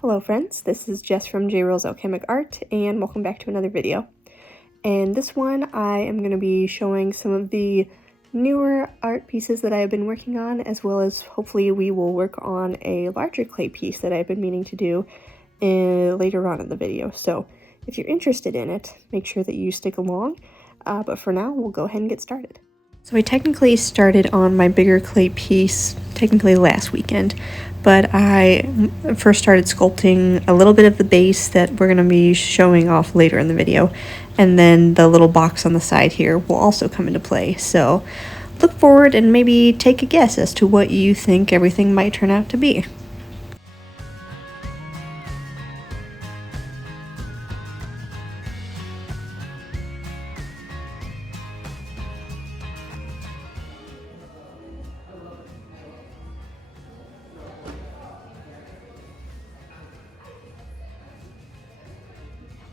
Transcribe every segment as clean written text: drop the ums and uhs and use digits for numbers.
Hello friends, this is Jess from J Rose Alchemic Art, and welcome back to another video. In this one, I am going to be showing some of the newer art pieces that I have been working on, as well as hopefully we will work on a larger clay piece that I've been meaning to do later on in the video. So if you're interested in it, make sure that you stick along, but for now, we'll go ahead and get started. So I technically started on my bigger clay piece technically last weekend, but I first started sculpting a little bit of the base that we're going to be showing off later in the video, and then the little box on the side here will also come into play. So look forward and maybe take a guess as to what you think everything might turn out to be.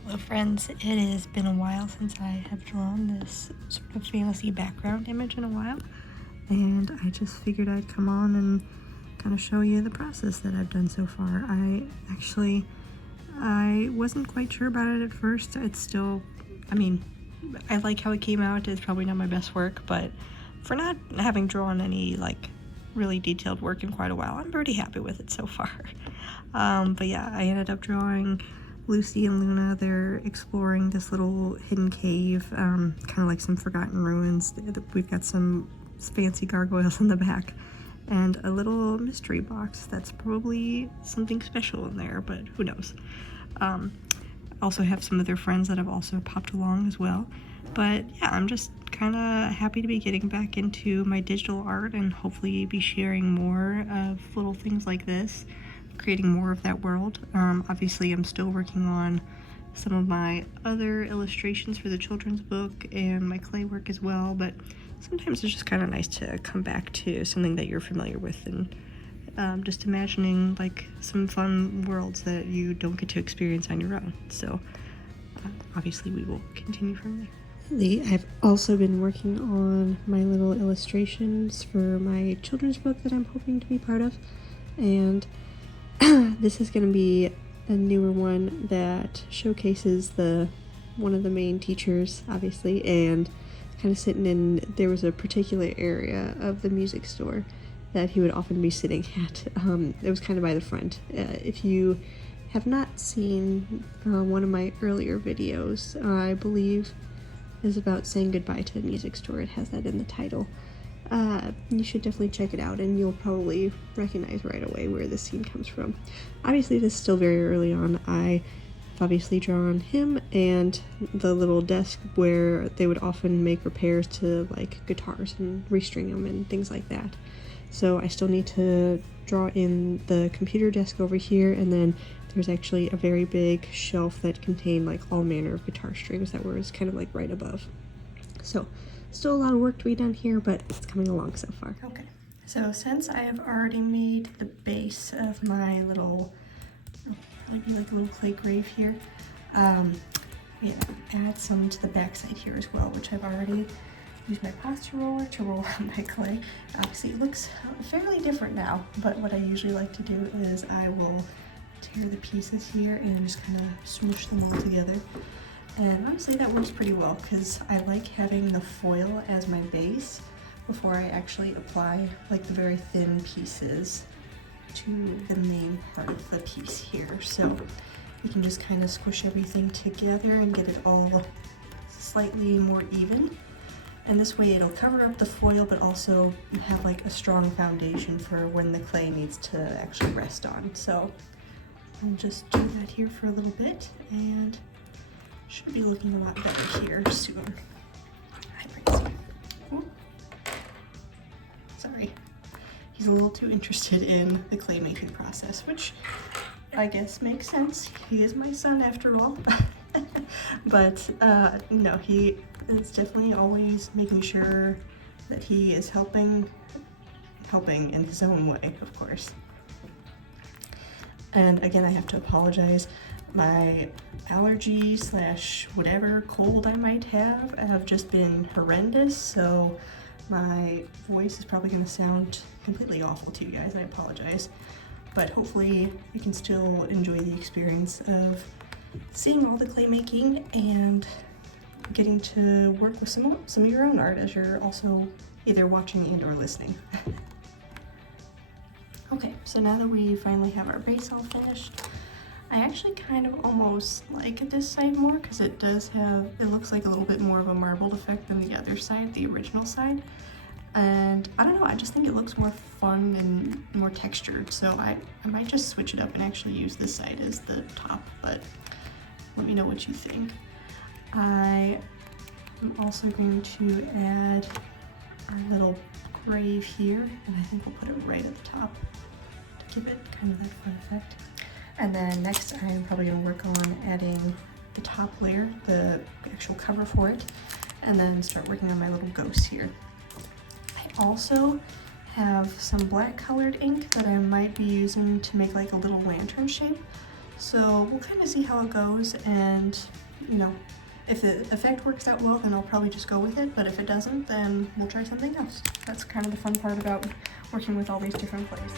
Hello friends, it has been a while since I have drawn this sort of fantasy background image in a while, and I just figured I'd come on and kind of show you the process that I've done so far. I wasn't quite sure about it at first. It's still, I like how it came out. It's probably not my best work, but for not having drawn any like really detailed work in quite a while, I'm pretty happy with it so far. But yeah, I ended up drawing Lucy and Luna. They're exploring this little hidden cave, kind of like some forgotten ruins. We've got some fancy gargoyles in the back and a little mystery box that's probably something special in there, but who knows. Also have some of their friends that have also popped along as well. But yeah, I'm just kind of happy to be getting back into my digital art and hopefully be sharing more of little things like this, creating more of that world. Obviously I'm still working on some of my other illustrations for the children's book and my clay work as well, but sometimes it's just kind of nice to come back to something that you're familiar with and just imagining like some fun worlds that you don't get to experience on your own. So obviously we will continue from there. Lately, I've also been working on my little illustrations for my children's book that I'm hoping to be part of, and this is going to be a newer one that showcases one of the main teachers, obviously, and kind of sitting in, there was a particular area of the music store that he would often be sitting at. It was kind of by the front. If you have not seen one of my earlier videos, I believe is about saying goodbye to the music store. It has that in the title. You should definitely check it out, and you'll probably recognize right away where this scene comes from. Obviously, this is still very early on. I've obviously drawn him and the little desk where they would often make repairs to like guitars and restring them and things like that. So I still need to draw in the computer desk over here, and then there's actually a very big shelf that contained like all manner of guitar strings that was kind of like right above. So still a lot of work to be done here, but it's coming along so far. Okay, so since I have already made the base of my little, maybe like a little clay grave here, yeah, add some to the back side here as well, which I've already used my pasta roller to roll out my clay. Obviously it looks fairly different now, but what I usually like to do is I will tear the pieces here and just kind of smoosh them all together. And honestly that works pretty well because I like having the foil as my base before I actually apply like the very thin pieces to the main part of the piece here. So you can just kind of squish everything together and get it all slightly more even. And this way it'll cover up the foil but also have like a strong foundation for when the clay needs to actually rest on. So I'll just do that here for a little bit and should be looking a lot better here soon. Hi, Prince. Oh. Sorry. He's a little too interested in the clay making process, which I guess makes sense. He is my son after all. But no, he is definitely always making sure that he is helping in his own way, of course. And again, I have to apologize. My allergy / whatever cold I might have just been horrendous, so my voice is probably going to sound completely awful to you guys. I apologize. but hopefully you can still enjoy the experience of seeing all the clay making and getting to work with some of your own art as you're also either watching and or listening. Okay, so now that we finally have our base all finished, I actually kind of almost like this side more because it does have, it looks like a little bit more of a marbled effect than the other side, the original side. And I don't know, I just think it looks more fun and more textured, so I might just switch it up and actually use this side as the top, but let me know what you think. I am also going to add our little grave here, and I think we'll put it right at the top to give it kind of that fun effect. And then next I'm probably going to work on adding the top layer, the actual cover for it, and then start working on my little ghost here. I also have some black colored ink that I might be using to make like a little lantern shape. So we'll kind of see how it goes, and you know, if the effect works out well, then I'll probably just go with it, but if it doesn't, then we'll try something else. That's kind of the fun part about working with all these different clays.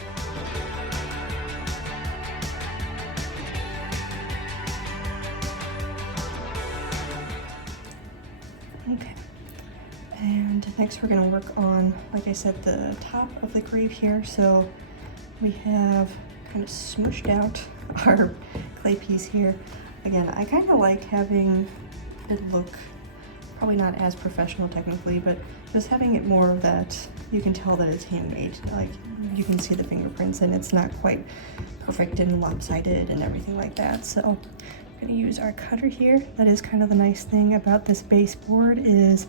Okay, and next we're going to work on, like I said, the top of the grave here. So we have kind of smooshed out our clay piece here. Again, I kind of like having it look probably not as professional technically, but just having it more of that, you can tell that it's handmade. Like you can see the fingerprints and it's not quite perfect and lopsided and everything like that. So I'm gonna use our cutter here. That is kind of the nice thing about this baseboard, is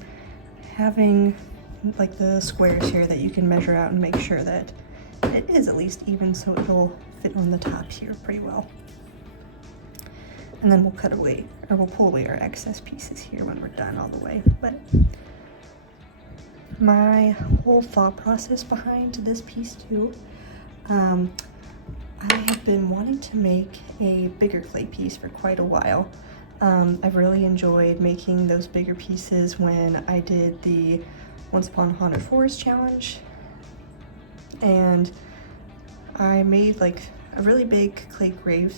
having like the squares here that you can measure out and make sure that it is at least even, so it'll fit on the top here pretty well. And then we'll cut away, or we'll pull away our excess pieces here when we're done all the way. But my whole thought process behind this piece too, I have been wanting to make a bigger clay piece for quite a while. I've really enjoyed making those bigger pieces when I did the Once Upon a Haunted Forest challenge, and I made like a really big clay grave.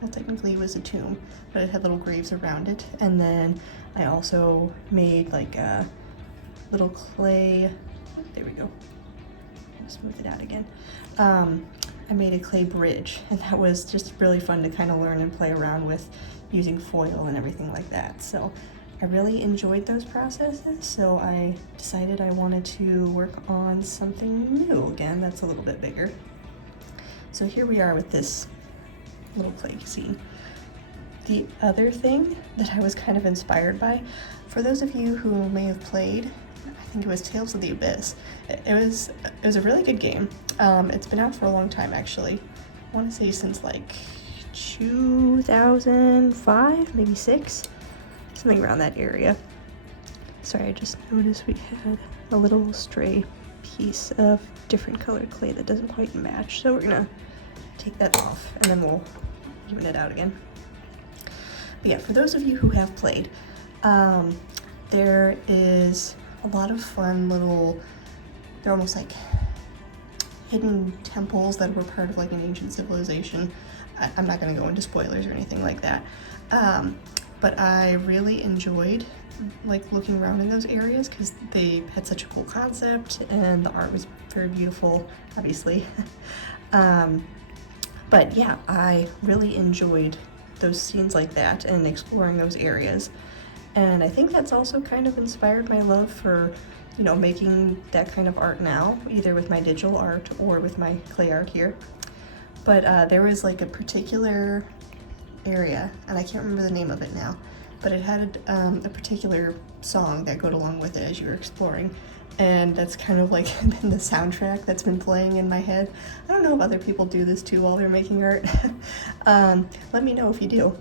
Well, technically it was a tomb, but it had little graves around it. And then I also made like a little clay, there we go, smooth it out again. I made a clay bridge, and that was just really fun to kind of learn and play around with using foil and everything like that. So I really enjoyed those processes, so I decided I wanted to work on something new again that's a little bit bigger. So here we are with this little clay scene. The other thing that I was kind of inspired by, for those of you who may have played, I think it was Tales of the Abyss. It was a really good game. It's been out for a long time actually. I want to say since like 2005, maybe 6, something around that area. Sorry, I just noticed we had a little stray piece of different colored clay that doesn't quite match, so we're gonna take that off and then we'll even it out again. But yeah, for those of you who have played, there is a lot of fun little, they're almost like hidden temples that were part of like an ancient civilization. I'm not going to go into spoilers or anything like that, but I really enjoyed like looking around in those areas because they had such a cool concept and the art was very beautiful, obviously. But yeah, I really enjoyed those scenes like that and exploring those areas. And I think that's also kind of inspired my love for, you know, making that kind of art now, either with my digital art or with my clay art here. But there was like a particular area, and I can't remember the name of it now, but it had a particular song that goes along with it as you were exploring. And that's kind of like been the soundtrack that's been playing in my head. I don't know if other people do this too while they're making art. Let me know if you do.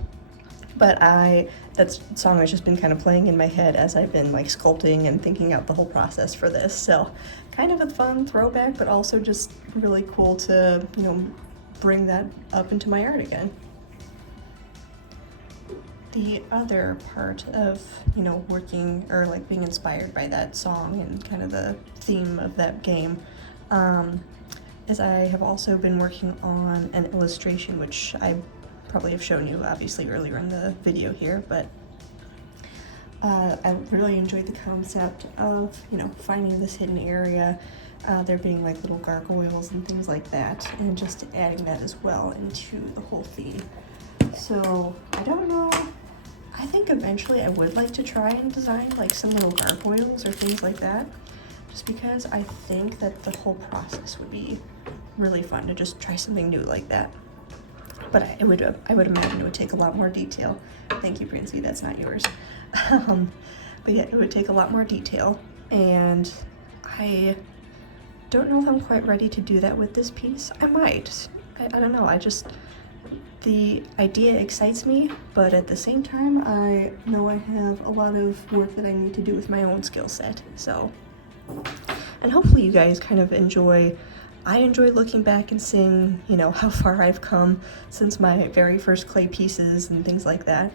But that song has just been kind of playing in my head as I've been like sculpting and thinking out the whole process for this. So kind of a fun throwback, but also just really cool to, you know, bring that up into my art again. The other part of, you know, working or like being inspired by that song and kind of the theme of that game is I have also been working on an illustration, which I probably have shown you obviously earlier in the video here, but I really enjoyed the concept of, you know, finding this hidden area, there being like little gargoyles and things like that, and just adding that as well into the whole theme. So I don't know, I think eventually I would like to try and design like some little gargoyles or things like that, just because I think that the whole process would be really fun to just try something new like that. But I would imagine it would take a lot more detail. Thank you, Princey, that's not yours. But yeah, it would take a lot more detail, and I don't know if I'm quite ready to do that with this piece. I might. I don't know, the idea excites me, but at the same time, I know I have a lot of work that I need to do with my own skill set, so. And hopefully you guys kind of I enjoy looking back and seeing, you know, how far I've come since my very first clay pieces and things like that.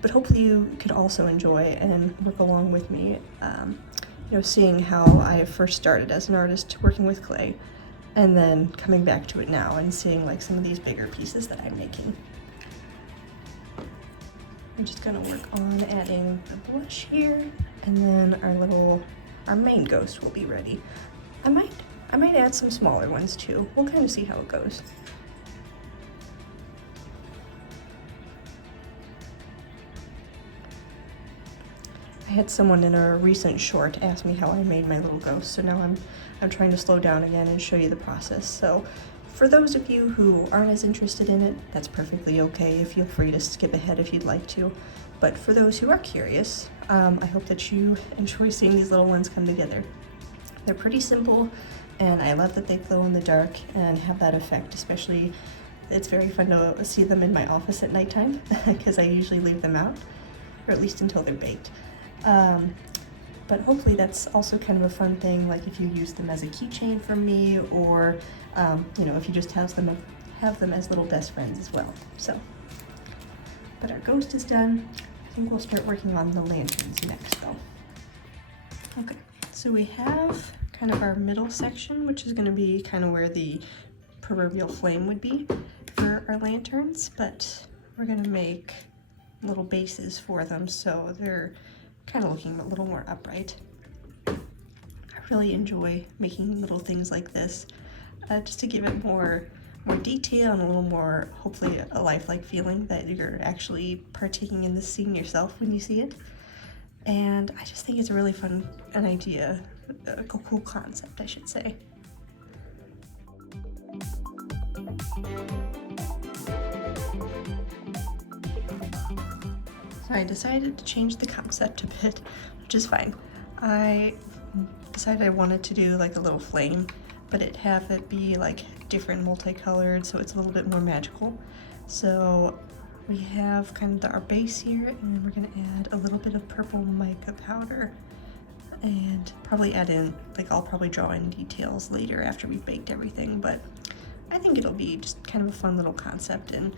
But hopefully you could also enjoy and work along with me, you know, seeing how I first started as an artist working with clay, and then coming back to it now and seeing like some of these bigger pieces that I'm making. I'm just gonna work on adding the blush here, and then our main ghost will be ready. I might add some smaller ones too. We'll kind of see how it goes. I had someone in a recent short ask me how I made my little ghost, so now I'm trying to slow down again and show you the process. So for those of you who aren't as interested in it, that's perfectly okay. Feel free to skip ahead if you'd like to. But for those who are curious, I hope that you enjoy seeing these little ones come together. They're pretty simple, and I love that they glow in the dark and have that effect, especially it's very fun to see them in my office at nighttime because I usually leave them out, or at least until they're baked. But hopefully that's also kind of a fun thing, like if you use them as a keychain from me, or you know, if you just have them as little best friends as well. So, but our ghost is done. I think we'll start working on the lanterns next though. Okay, so we have kind of our middle section, which is going to be kind of where the proverbial flame would be for our lanterns, but we're going to make little bases for them so they're kind of looking a little more upright. I really enjoy making little things like this, just to give it more detail and a little more, hopefully, a lifelike feeling that you're actually partaking in this scene yourself when you see it. And I just think it's a really fun idea, a cool concept, I should say. So I decided to change the concept a bit, which is fine. I decided I wanted to do like a little flame, but have it be like different multicolored, so it's a little bit more magical. So we have kind of our base here, and then we're gonna add a little bit of purple mica powder, and probably add in, like I'll probably draw in details later after we've baked everything, but I think it'll be just kind of a fun little concept and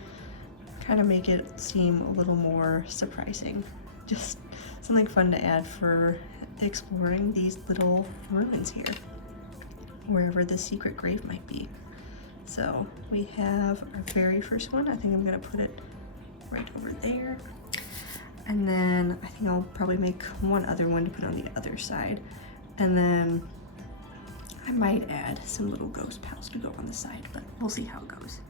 kind of make it seem a little more surprising. Just something fun to add for exploring these little ruins here, wherever the secret grave might be. So we have our very first one. I think I'm gonna put it right over there. And then I think I'll probably make one other one to put on the other side. And then I might add some little ghost pals to go on the side, but we'll see how it goes.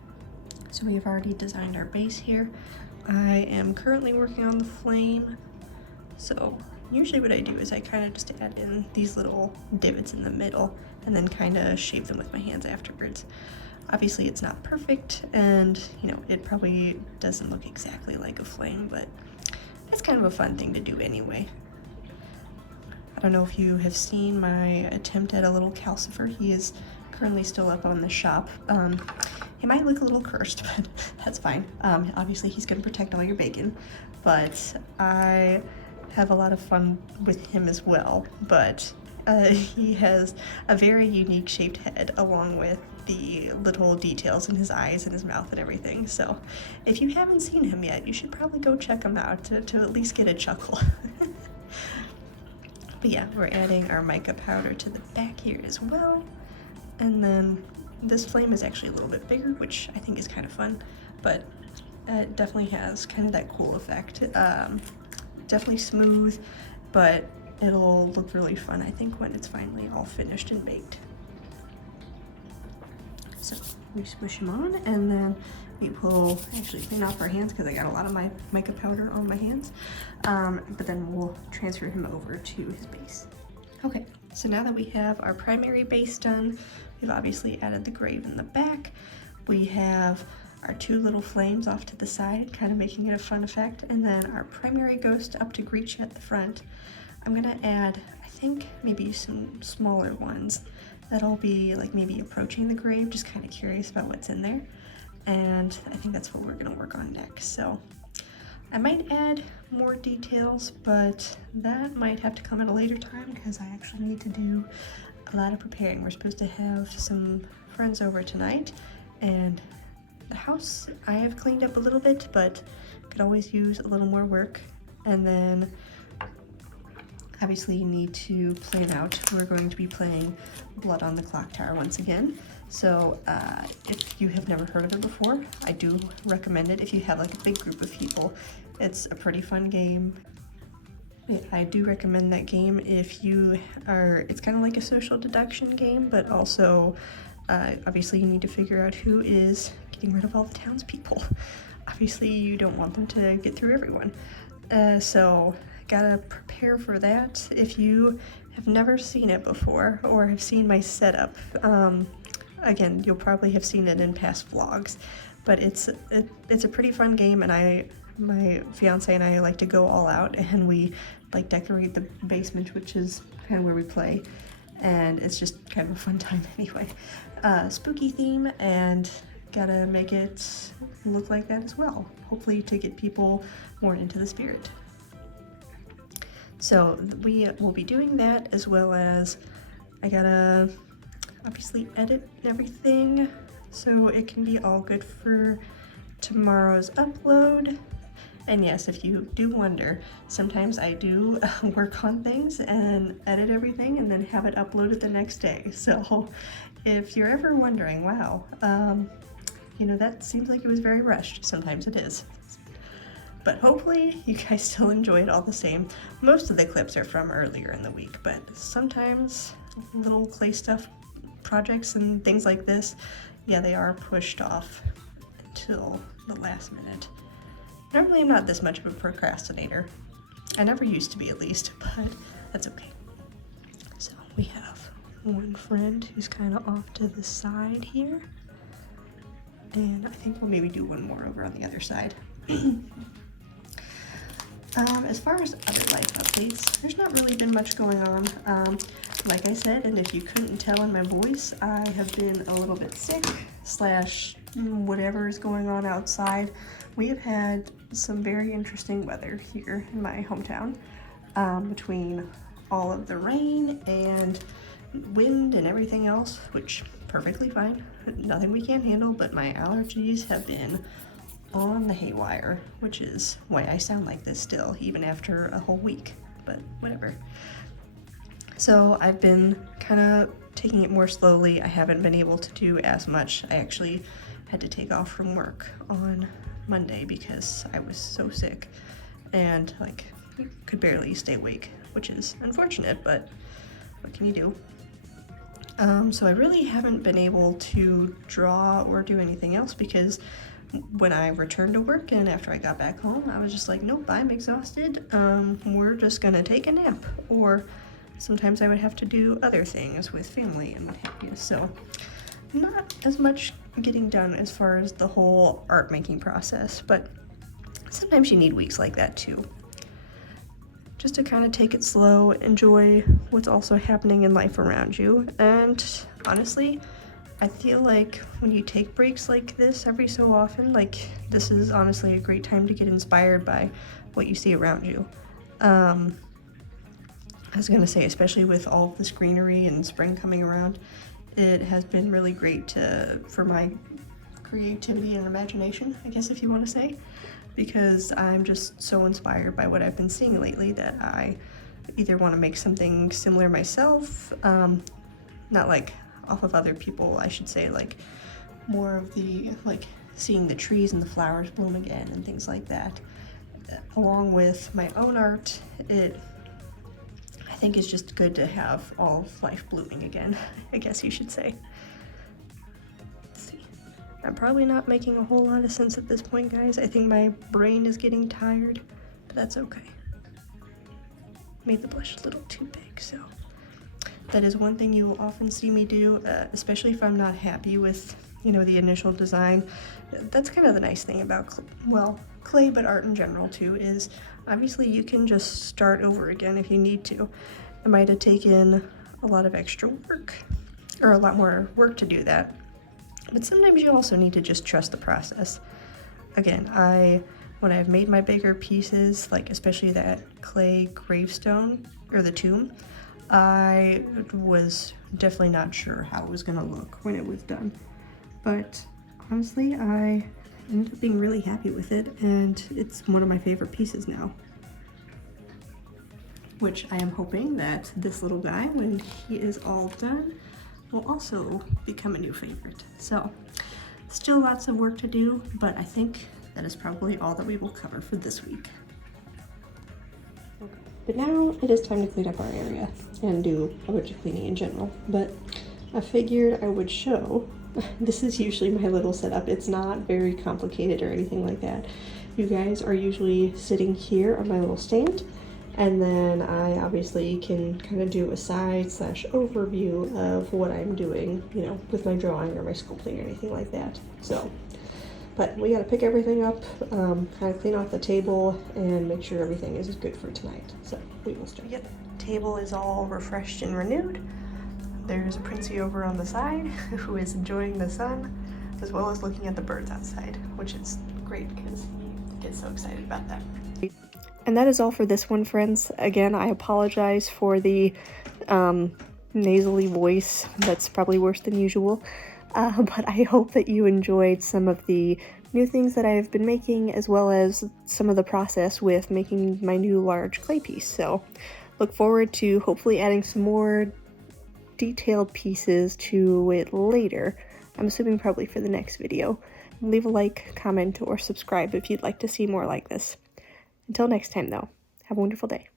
So we have already designed our base here. I am currently working on the flame. So usually what I do is I kind of just add in these little divots in the middle and then kind of shape them with my hands afterwards. Obviously it's not perfect, and you know, it probably doesn't look exactly like a flame, but it's kind of a fun thing to do anyway. I don't know if you have seen my attempt at a little calcifer. He is currently still up on the shop. He might look a little cursed, but that's fine. Obviously he's gonna protect all your bacon, but I have a lot of fun with him as well. But he has a very unique shaped head, along with the little details in his eyes and his mouth and everything. So if you haven't seen him yet, you should probably go check him out to at least get a chuckle. But yeah, we're adding our mica powder to the back here as well. And then this flame is actually a little bit bigger, which I think is kind of fun, but it definitely has kind of that cool effect. Definitely smooth, but it'll look really fun, I think, when it's finally all finished and baked. So we squish them on, and then we will actually clean off our hands because I got a lot of my mica powder on my hands, but then we'll transfer him over to his base. Okay, so now that we have our primary base done, we've obviously added the grave in the back. We have our two little flames off to the side, kind of making it a fun effect, and then our primary ghost up to greet you at the front. I'm gonna add, I think, maybe some smaller ones that'll be like maybe approaching the grave, just kind of curious about what's in there. And I think that's what we're gonna work on next. So I might add more details, but that might have to come at a later time because I actually need to do a lot of preparing. We're supposed to have some friends over tonight, and the house I have cleaned up a little bit, but could always use a little more work. And then obviously you need to plan out. We're going to be playing Blood on the Clock Tower once again. So if you have never heard of it before, I do recommend it if you have like a big group of people. It's a pretty fun game. I do recommend that game if you are, it's kind of like a social deduction game, but also obviously you need to figure out who is getting rid of all the townspeople. Obviously you don't want them to get through everyone. So gotta prepare for that. If you have never seen it before or have seen my setup, again, you'll probably have seen it in past vlogs, but it's a pretty fun game, and my fiance and I like to go all out, and we like decorate the basement, which is kind of where we play, and it's just kind of a fun time anyway. Spooky theme, and gotta make it look like that as well, hopefully to get people more into the spirit. So we will be doing that, as well as I gotta obviously edit everything so it can be all good for tomorrow's upload. And yes, if you do wonder, sometimes I do work on things and edit everything and then have it uploaded the next day. So if you're ever wondering, wow, you know, that seems like it was very rushed. Sometimes it is. But hopefully you guys still enjoy it all the same. Most of the clips are from earlier in the week, but sometimes little clay stuff projects and things like this, yeah, they are pushed off until the last minute. Normally I'm not this much of a procrastinator. I never used to be, at least, but that's okay. So we have one friend who's kind of off to the side here, and I think we'll maybe do one more over on the other side. As far as other life updates, there's not really been much going on. Like I said, and if you couldn't tell in my voice, I have been a little bit sick / whatever is going on outside. We have had some very interesting weather here in my hometown, between all of the rain and wind and everything else, which perfectly fine, nothing we can't handle, but my allergies have been on the haywire, which is why I sound like this still, even after a whole week, but whatever. So I've been kind of taking it more slowly. I haven't been able to do as much. I actually had to take off from work on Monday because I was so sick and like could barely stay awake, which is unfortunate, but what can you do? So I really haven't been able to draw or do anything else because when I returned to work and after I got back home, I was just like, nope, I'm exhausted. We're just gonna take a nap. Or sometimes I would have to do other things with family and what have you. So not as much getting done as far as the whole art making process, but sometimes you need weeks like that too. Just to kind of take it slow, enjoy what's also happening in life around you. And honestly, I feel like when you take breaks like this every so often, like this is honestly a great time to get inspired by what you see around you. I was gonna say, especially with all of this greenery and spring coming around, it has been really great for my creativity and imagination, I guess if you want to say, because I'm just so inspired by what I've been seeing lately that I either want to make something similar myself, not like off of other people, I should say, like more of the, like seeing the trees and the flowers bloom again and things like that. Along with my own art, I think it's just good to have all of life blooming again, I guess you should say. Let's see. I'm probably not making a whole lot of sense at this point, guys. I think my brain is getting tired, but that's okay. Made the blush a little too big, so that is one thing you will often see me do, especially if I'm not happy with, you know, the initial design. That's kind of the nice thing about, clay, but art in general too, is obviously you can just start over again if you need to. It might have taken a lot of extra work, or a lot more work to do that, but sometimes you also need to just trust the process. Again, when I've made my bigger pieces, like especially that clay gravestone, or the tomb, I was definitely not sure how it was gonna look when it was done. But honestly, I ended up being really happy with it, and it's one of my favorite pieces now. Which I am hoping that this little guy, when he is all done, will also become a new favorite. So, still lots of work to do, but I think that is probably all that we will cover for this week. Okay. But now it is time to clean up our area and do a bunch of cleaning in general. But I figured I would show, this is usually my little setup. It's not very complicated or anything like that. You guys are usually sitting here on my little stand, and then I obviously can kind of do a side/overview of what I'm doing, you know, with my drawing or my sculpting or anything like that. So, but we gotta pick everything up, kind of clean off the table and make sure everything is good for tonight. So we will start. Yep, table is all refreshed and renewed. There's a Princey over on the side who is enjoying the sun, as well as looking at the birds outside, which is great because he gets so excited about that. And that is all for this one, friends. Again, I apologize for the nasally voice. That's probably worse than usual. But I hope that you enjoyed some of the new things that I've been making, as well as some of the process with making my new large clay piece. So look forward to hopefully adding some more detailed pieces to it later. I'm assuming probably for the next video. Leave a like, comment, or subscribe if you'd like to see more like this. Until next time though, have a wonderful day.